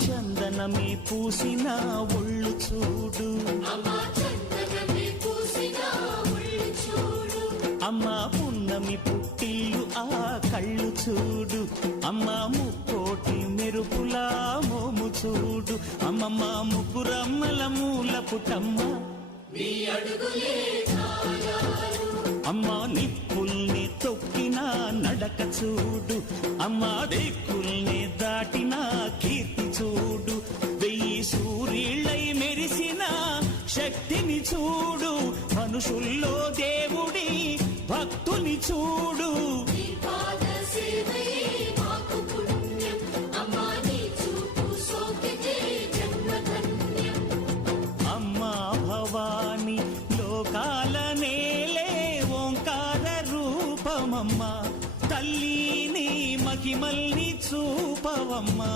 చందనమే పూసిన ఒళ్ళు చూడు, అమ్మా పున్నమి పుట్టిల్లు ఆ కళ్ళు చూడు, అమ్మా ముక్కోటి మెరుపులా మోము చూడు, అమ్మమ్మ ముగ్గురమ్మల మూల పుటమ్మ అమ్మా నిప్పుల్ని తొక్కిన నడక చూడు, అమ్మా దిక్కుల్ని దాటిన కీర్తి చూడు, 1000 సూర్యుళ్ళై మెరిసిన శక్తిని చూడు, మనుషుల్లో దేవుడి భక్తుని చూడు. అమ్మా భవాని లోకాల నేలే ఓంకార రూపమమ్మా, తల్లిని మహిమల్ని చూపవమ్మా.